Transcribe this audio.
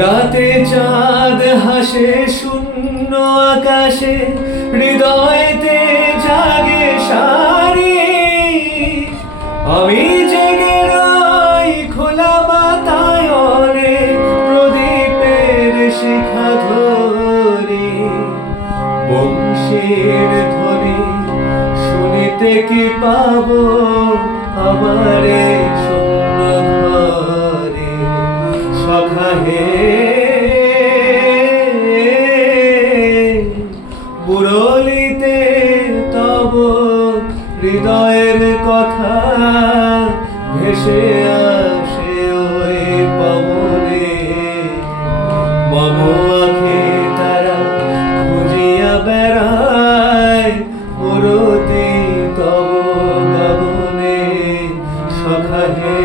রাতে চাঁদ হাসে শূন্য আকাশে, হৃদয়েতে জাগে সারি। আমি জেগে রই খোলা বাতায়নে, প্রদীপের শিখা ধরি। বংশীর ধ্বনি শুনিতে কি পাবো আমারে শূন্য ঘরে। সখা হে মুরলিতে তব হৃদয়ের কথা ভেসে আসে ওই পবনে। মম আঁখে তারা খুঁজিয়া বেড়ায় মুরতি তব গগনে। সখা হে